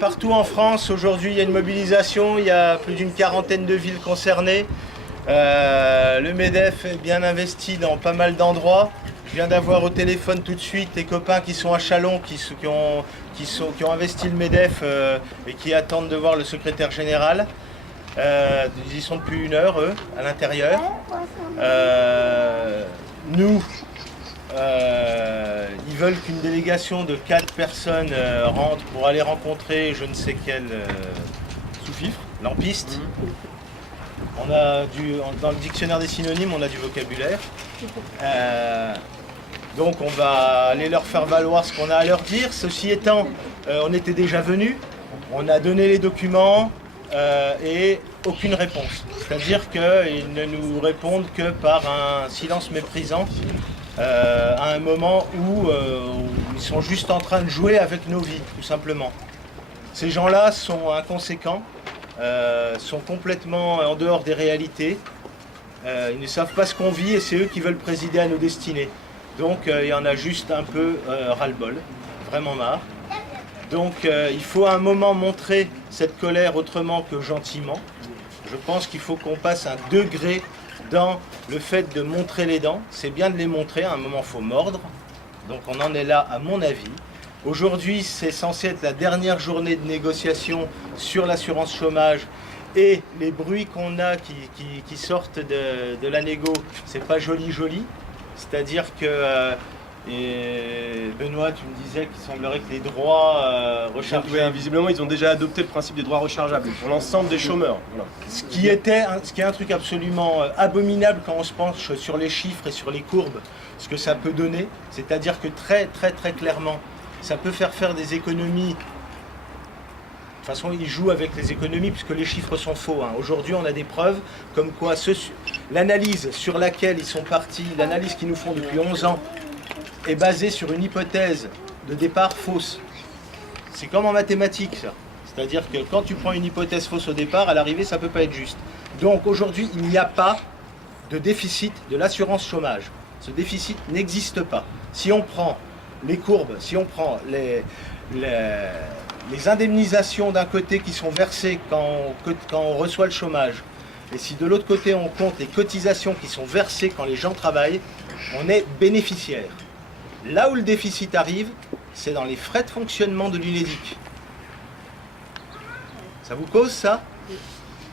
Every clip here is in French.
Partout en France, aujourd'hui, il y a une mobilisation, il y a plus d'une quarantaine de villes concernées. Le MEDEF est bien investi dans pas mal d'endroits. Je viens d'avoir au téléphone tout de suite des copains qui sont à Châlons, qui ont investi le MEDEF et qui attendent de voir le secrétaire général. Ils y sont depuis 1 heure, eux, à l'intérieur. Nous, ils veulent qu'une délégation de 4 personnes rentre pour aller rencontrer je ne sais quel sous-fifre, lampiste. On a dans le dictionnaire des synonymes, on a du vocabulaire. Donc on va aller leur faire valoir ce qu'on a à leur dire. Ceci étant, on était déjà venus, on a donné les documents et aucune réponse. C'est-à-dire qu'ils ne nous répondent que par un silence méprisant. À un moment où ils sont juste en train de jouer avec nos vies, tout simplement. Ces gens-là sont inconséquents, sont complètement en dehors des réalités. Ils ne savent pas ce qu'on vit et c'est eux qui veulent présider à nos destinées. Donc il y en a juste un peu ras-le-bol, vraiment marre. Donc il faut à un moment montrer cette colère autrement que gentiment. Je pense qu'il faut qu'on passe un degré dans le fait de montrer les dents. C'est bien de les montrer, à un moment il faut mordre. Donc on en est là à mon avis. Aujourd'hui c'est censé être la dernière journée de négociation sur l'assurance chômage et les bruits qu'on a qui sortent de la négo, c'est pas joli. C'est-à-dire que, et Benoît tu me disais qu'il semblerait que les droits rechargeables... Oui, visiblement ils ont déjà adopté le principe des droits rechargeables pour l'ensemble des chômeurs. Voilà. Ce qui est un truc absolument abominable quand on se penche sur les chiffres et sur les courbes, ce que ça peut donner, c'est-à-dire que très clairement, ça peut faire des économies. De toute façon, ils jouent avec les économies puisque les chiffres sont faux. Aujourd'hui, on a des preuves comme quoi l'analyse sur laquelle ils sont partis, l'analyse qu'ils nous font depuis 11 ans, est basée sur une hypothèse de départ fausse. C'est comme en mathématiques, ça. C'est-à-dire que quand tu prends une hypothèse fausse au départ, à l'arrivée, ça ne peut pas être juste. Donc aujourd'hui, il n'y a pas de déficit de l'assurance chômage. Ce déficit n'existe pas. Si on prend les courbes, si on prend les indemnisations d'un côté qui sont versées quand on reçoit le chômage, et si de l'autre côté on compte les cotisations qui sont versées quand les gens travaillent, on est bénéficiaire. Là où le déficit arrive, c'est dans les frais de fonctionnement de l'UNEDIC. Ça vous cause ça?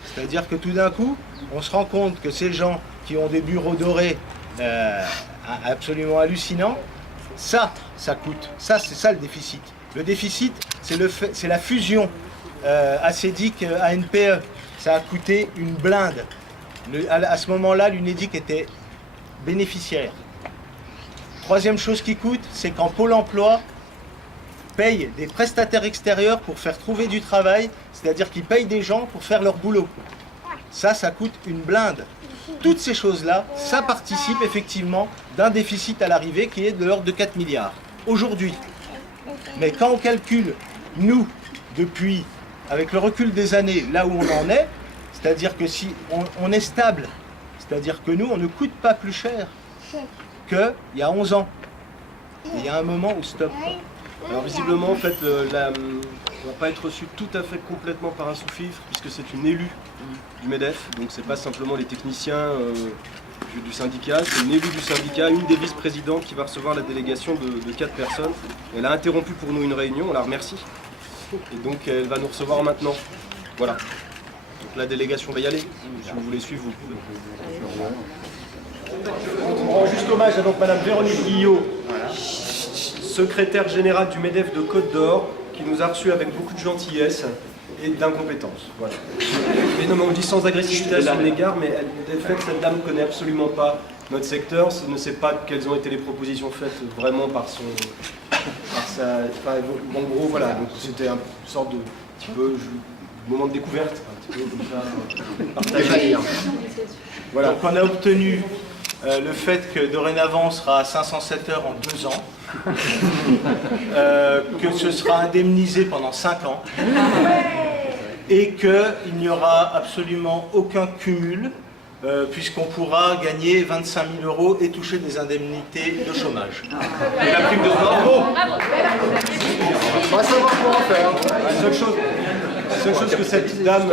C'est-à-dire que tout d'un coup, on se rend compte que ces gens qui ont des bureaux dorés absolument hallucinants, ça coûte. Ça, c'est ça le déficit. Le déficit, c'est la fusion ACDIC ANPE. Ça a coûté une blinde. À ce moment-là, l'UNEDIC était bénéficiaire. Troisième chose qui coûte, c'est quand Pôle emploi paye des prestataires extérieurs pour faire trouver du travail, c'est-à-dire qu'ils payent des gens pour faire leur boulot. Ça coûte une blinde. Toutes ces choses-là, ça participe effectivement d'un déficit à l'arrivée qui est de l'ordre de 4 milliards, aujourd'hui. Mais quand on calcule, nous, depuis, avec le recul des années, là où on en est, c'est-à-dire que si on est stable, c'est-à-dire que nous, on ne coûte pas plus cher qu'il y a 11 ans. Et il y a un moment où stop. Alors visiblement, en fait, on ne va pas être reçu tout à fait complètement par un sous-fifre, puisque c'est une élue du MEDEF, donc c'est pas simplement les techniciens du syndicat, c'est une élue du syndicat, une des vice-présidentes qui va recevoir la délégation de 4 personnes. Elle a interrompu pour nous une réunion, on la remercie, et donc elle va nous recevoir maintenant. Voilà. Donc la délégation va y aller, si vous voulez suivre, vous pouvez. On rend juste hommage à donc Madame Véronique Guillot, secrétaire générale du MEDEF de Côte d'Or, qui nous a reçus avec beaucoup de gentillesse et d'incompétence. Voilà. Mais non, mais on dit sans agressivité à son égard, mais de fait, cette dame ne connaît absolument pas notre secteur, ne sait pas quelles ont été les propositions faites vraiment par sa... Enfin, en gros, voilà, donc c'était une sorte de petit peu moment de découverte, un petit peu comme ça, partagé. Voilà. Donc on a obtenu le fait que dorénavant on sera à 507 heures en 2 ans, que ce sera indemnisé pendant 5 ans, et qu'il n'y aura absolument aucun cumul, puisqu'on pourra gagner 25 000 € et toucher des indemnités de chômage. Et la prime de mort, On va savoir comment faire. seule chose que cette dame,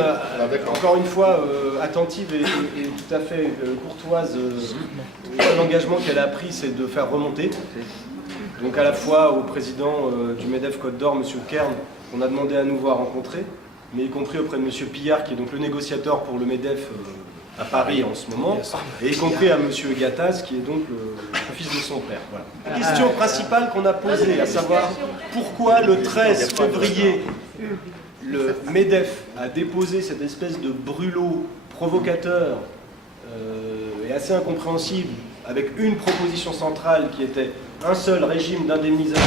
encore une fois, attentive et tout à fait courtoise, l'engagement qu'elle a pris, c'est de faire remonter. Donc à la fois au président du MEDEF Côte d'Or, M. Kern, on a demandé à nous voir rencontrer, mais y compris auprès de M. Pillard, qui est donc le négociateur pour le MEDEF à Paris en ce moment, et y compris à M. Gattaz, qui est donc le fils de son père. Voilà. La question principale qu'on a posée, à savoir pourquoi le 13 février, le MEDEF a déposé cette espèce de brûlot provocateur et assez incompréhensible, avec une proposition centrale qui était un seul régime d'indemnisation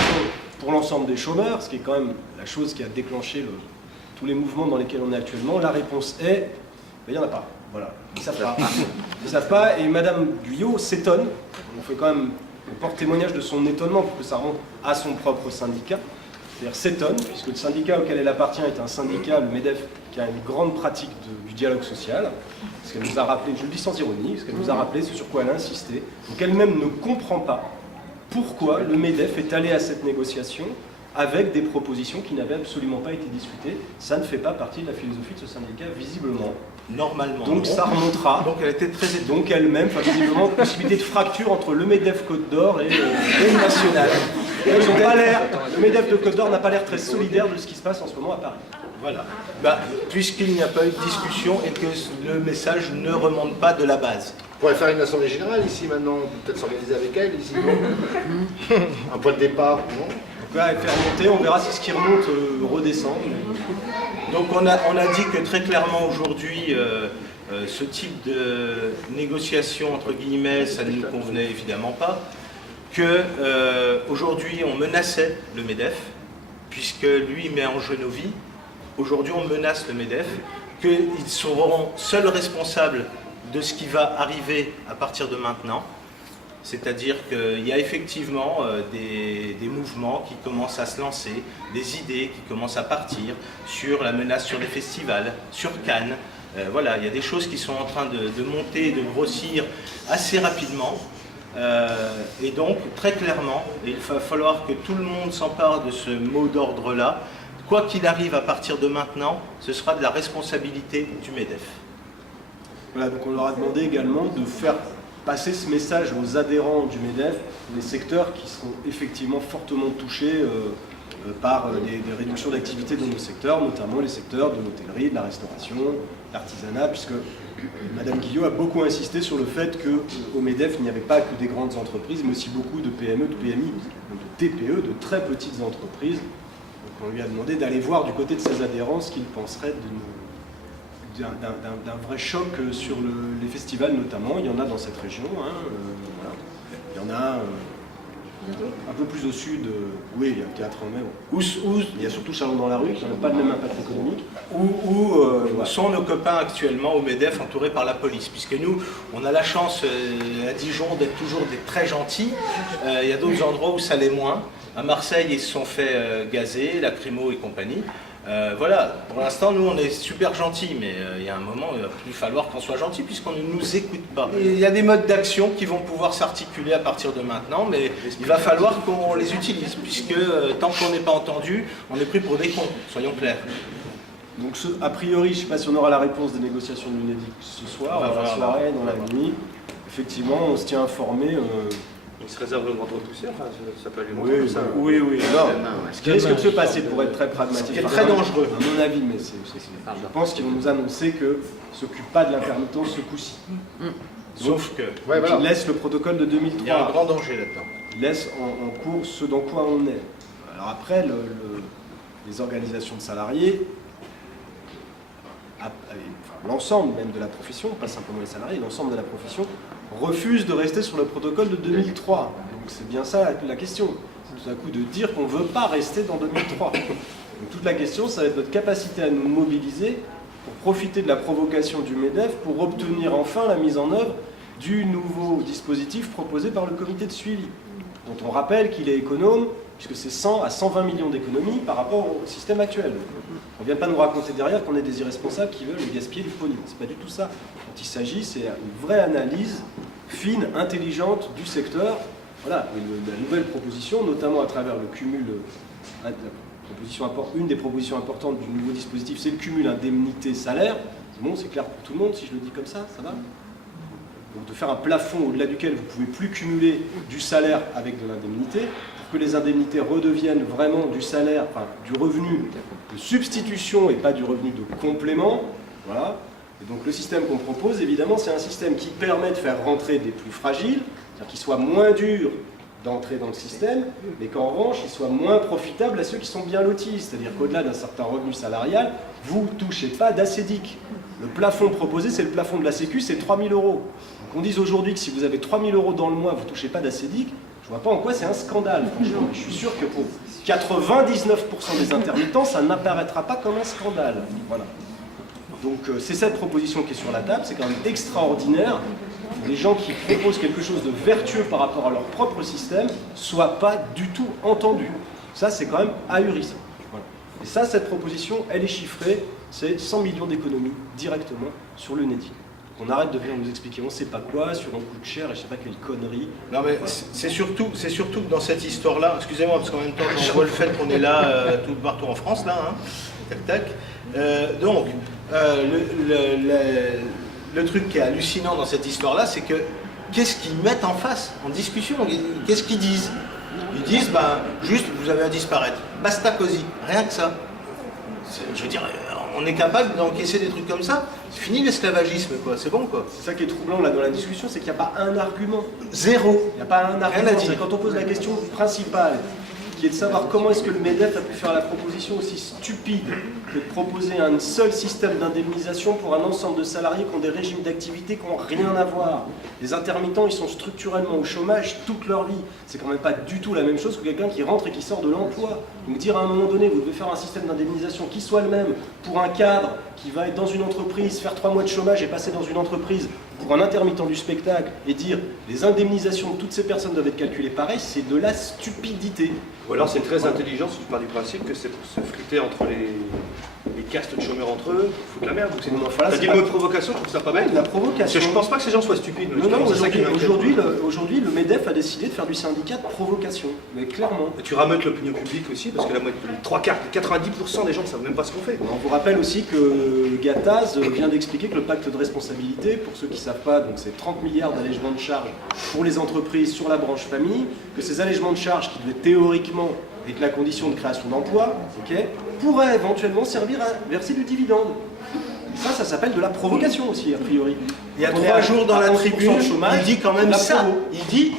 pour l'ensemble des chômeurs, ce qui est quand même la chose qui a déclenché tous les mouvements dans lesquels on est actuellement. La réponse est, il n'y en a pas. Voilà, ils ne savent pas. Ils ne savent pas, et Madame Guyot s'étonne. On fait quand même, on porte témoignage de son étonnement pour que ça remonte à son propre syndicat. C'est-à-dire s'étonne, puisque le syndicat auquel elle appartient est un syndicat, le MEDEF, qui a une grande pratique du dialogue social. Ce qu'elle nous a rappelé, je le dis sans ironie, ce qu'elle nous a rappelé, c'est sur quoi elle a insisté. Donc elle-même ne comprend pas pourquoi le MEDEF est allé à cette négociation avec des propositions qui n'avaient absolument pas été discutées. Ça ne fait pas partie de la philosophie de ce syndicat, visiblement. Normalement. Donc ça remontera. Donc elle était très étonnée. Donc elle-même, visiblement, possibilité de fracture entre le MEDEF Côte d'Or et le national. Ils ont pas l'air, le MEDEF de Côte d'Or n'a pas l'air très solidaire de ce qui se passe en ce moment à Paris. Voilà. Puisqu'il n'y a pas eu de discussion et que le message ne remonte pas de la base. On pourrait faire une assemblée générale ici maintenant, on peut peut-être s'organiser avec elle ici. Un point de départ, non? Donc là, elle fait remonter, on verra si ce qui remonte redescend. Donc on a dit que très clairement aujourd'hui, ce type de négociation, entre guillemets, ça ne nous convenait évidemment pas. Qu'aujourd'hui on menaçait le MEDEF, puisque lui met en jeu nos vies. Aujourd'hui on menace le MEDEF, qu'ils seront seuls responsables de ce qui va arriver à partir de maintenant. C'est-à-dire qu'il y a effectivement des mouvements qui commencent à se lancer, des idées qui commencent à partir sur la menace sur les festivals, sur Cannes. Voilà, il y a des choses qui sont en train de monter, de grossir assez rapidement. Et donc, très clairement, il va falloir que tout le monde s'empare de ce mot d'ordre-là. Quoi qu'il arrive à partir de maintenant, ce sera de la responsabilité du MEDEF. Voilà, donc on leur a demandé également de faire passer ce message aux adhérents du MEDEF, les secteurs qui seront effectivement fortement touchés par des réductions d'activité dans nos secteurs, notamment les secteurs de l'hôtellerie, de la restauration, de l'artisanat, puisque Madame Guillot a beaucoup insisté sur le fait qu'au MEDEF, il n'y avait pas que des grandes entreprises, mais aussi beaucoup de PME, de PMI, de TPE, de très petites entreprises. Donc on lui a demandé d'aller voir du côté de ses adhérents ce qu'ils penseraient d'un vrai choc sur les festivals notamment. Il y en a dans cette région. Voilà. Il y en a un peu plus au sud. Oui, il y a le théâtre en mai. Il y a surtout Salon dans la rue qui n'a pas le même impact économique. Où sont nos copains actuellement au MEDEF entourés par la police? Puisque nous, on a la chance à Dijon d'être toujours des très gentils. Il y a d'autres endroits où ça l'est moins. À Marseille, ils se sont fait gazer, lacrymo et compagnie. Voilà, pour l'instant, nous, on est super gentils, mais il y a un moment, il va plus falloir qu'on soit gentils puisqu'on ne nous écoute pas. Il y a des modes d'action qui vont pouvoir s'articuler à partir de maintenant, mais il va falloir qu'on les utilise, puisque tant qu'on n'est pas entendu, on est pris pour des cons, soyons clairs. Donc, a priori, je ne sais pas si on aura la réponse des négociations de l'UNEDIC ce soir, dans la soirée, dans la nuit. Effectivement, on se tient informé. Il se réserve le grand poussière, enfin, ça peut aller oui, ça. Oui. Ce qui risque de se passer, pour être très pragmatique, ce qui est très dangereux, à mon avis, mais je pense qu'ils vont nous annoncer qu'ils ne s'occupent pas de l'intermittence ce coup-ci. Sauf que ils laissent le protocole de 2003. Il y a un grand danger là-dedans. Ils laissent en cours ce dans quoi on est. Alors après, les organisations de salariés, l'ensemble même de la profession, pas simplement les salariés, l'ensemble de la profession, refuse de rester sur le protocole de 2003. Donc c'est bien ça la question. C'est tout à coup de dire qu'on ne veut pas rester dans 2003. Donc toute la question, ça va être notre capacité à nous mobiliser pour profiter de la provocation du MEDEF pour obtenir enfin la mise en œuvre du nouveau dispositif proposé par le comité de suivi, dont on rappelle qu'il est économe, puisque c'est 100 à 120 millions d'économies par rapport au système actuel. On ne vient pas nous raconter derrière qu'on est des irresponsables qui veulent gaspiller du pognon. C'est pas du tout ça. Quand il s'agit, c'est une vraie analyse fine, intelligente du secteur. Voilà, la nouvelle proposition, notamment à travers le cumul, Une des propositions importantes du nouveau dispositif, c'est le cumul indemnité-salaire. Bon, c'est clair pour tout le monde si je le dis comme ça va? Donc de faire un plafond au-delà duquel vous ne pouvez plus cumuler du salaire avec de l'indemnité, pour que les indemnités redeviennent vraiment du salaire, enfin du revenu de substitution et pas du revenu de complément. Voilà. Et donc le système qu'on propose, évidemment, c'est un système qui permet de faire rentrer des plus fragiles, c'est-à-dire qu'ils soient moins durs d'entrer dans le système, mais qu'en revanche, il soit moins profitable à ceux qui sont bien lotis. C'est-à-dire qu'au-delà d'un certain revenu salarial, vous ne touchez pas d'ACEDIC. Le plafond proposé, c'est le plafond de la Sécu, c'est 3 000 €. Donc on dit aujourd'hui que si vous avez 3 000 € dans le mois, vous ne touchez pas d'ACEDIC, je ne vois pas en quoi c'est un scandale. Franchement, je suis sûr que pour 99% des intermittents, ça n'apparaîtra pas comme un scandale. Voilà. Donc c'est cette proposition qui est sur la table, c'est quand même extraordinaire. Les gens qui proposent quelque chose de vertueux par rapport à leur propre système ne soient pas du tout entendus. Ça, c'est quand même ahurissant. Voilà. Et ça, cette proposition, elle est chiffrée, c'est 100 millions d'économies directement sur le NEDI. On arrête de venir nous expliquer on ne sait pas quoi, sur un coup de cher et je ne sais pas quelle connerie. Non mais c'est surtout que dans cette histoire-là, excusez-moi parce qu'en même temps, quand on voit le fait qu'on est là tout partout en France, là, hein, tac tac, le truc qui est hallucinant dans cette histoire-là, c'est que qu'est-ce qu'ils mettent en face, en discussion? Qu'est-ce qu'ils disent? Ils disent, juste, vous avez à disparaître. Basta così, rien que ça. Je veux dire, on est capable d'encaisser des trucs comme ça. C'est fini l'esclavagisme, quoi. C'est bon, quoi. C'est ça qui est troublant là dans la discussion, c'est qu'il n'y a pas un argument. Zéro. Il n'y a pas un argument. Rien à dire. Quand on pose la question principale, qui est de savoir comment est-ce que le MEDEF a pu faire la proposition aussi stupide que de proposer un seul système d'indemnisation pour un ensemble de salariés qui ont des régimes d'activité qui n'ont rien à voir. Les intermittents, ils sont structurellement au chômage toute leur vie. C'est quand même pas du tout la même chose que quelqu'un qui rentre et qui sort de l'emploi. Donc dire à un moment donné, vous devez faire un système d'indemnisation qui soit le même pour un cadre qui va être dans une entreprise, faire 3 mois de chômage et passer dans une entreprise pour un intermittent du spectacle et dire les indemnisations de toutes ces personnes doivent être calculées pareil, c'est de la stupidité. Ou alors c'est très intelligent si tu pars du principe que c'est pour se friter entre les castes de chômeurs entre eux, pour foutre la merde. T'as dit le mot de provocation, je trouve ça pas bête. La provocation. Je pense pas que ces gens soient stupides. Non, aujourd'hui, le MEDEF a décidé de faire du syndicat de provocation, mais clairement. Et tu rameutes l'opinion publique aussi, parce que la moitié, 90% des gens ne savent même pas ce qu'on fait. On vous rappelle aussi que Gattaz vient d'expliquer que le pacte de responsabilité, pour ceux qui ne savent pas, donc c'est 30 milliards d'allègements de charges pour les entreprises sur la branche famille, que ces allègements de charges qui devaient théoriquement être la condition de création d'emplois, pourraient éventuellement servir à verser du dividende. Ça s'appelle de la provocation aussi, a priori. Il y a 3 jours dans la tribune, il dit quand même ça. Il dit,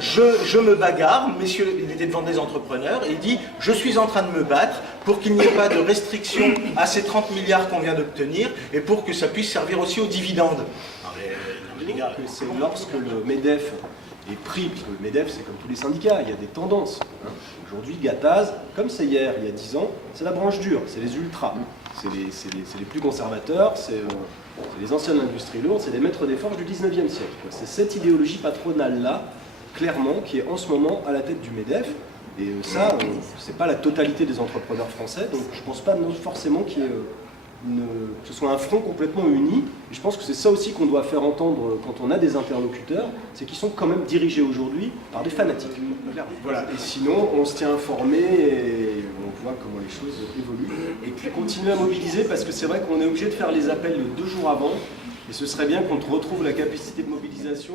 je me bagarre, messieurs, il était devant des entrepreneurs, et il dit, je suis en train de me battre pour qu'il n'y ait pas de restriction à ces 30 milliards qu'on vient d'obtenir, et pour que ça puisse servir aussi aux dividendes. C'est lorsque le MEDEF est pris, parce que le MEDEF c'est comme tous les syndicats, il y a des tendances. Aujourd'hui, Gattaz, comme c'est hier, il y a 10 ans, c'est la branche dure, c'est les ultras. C'est les plus conservateurs, c'est les anciennes industries lourdes, c'est les maîtres des forges du 19e siècle. C'est cette idéologie patronale-là, clairement, qui est en ce moment à la tête du MEDEF. Et ça, c'est pas la totalité des entrepreneurs français, donc je pense pas forcément qu'il y ait que ce soit un front complètement uni. Et je pense que c'est ça aussi qu'on doit faire entendre quand on a des interlocuteurs, c'est qu'ils sont quand même dirigés aujourd'hui par des fanatiques. Voilà. Et sinon, on se tient informé et on voit comment les choses évoluent. Et puis continuer à mobiliser, parce que c'est vrai qu'on est obligé de faire les appels 2 jours avant, et ce serait bien qu'on retrouve la capacité de mobilisation.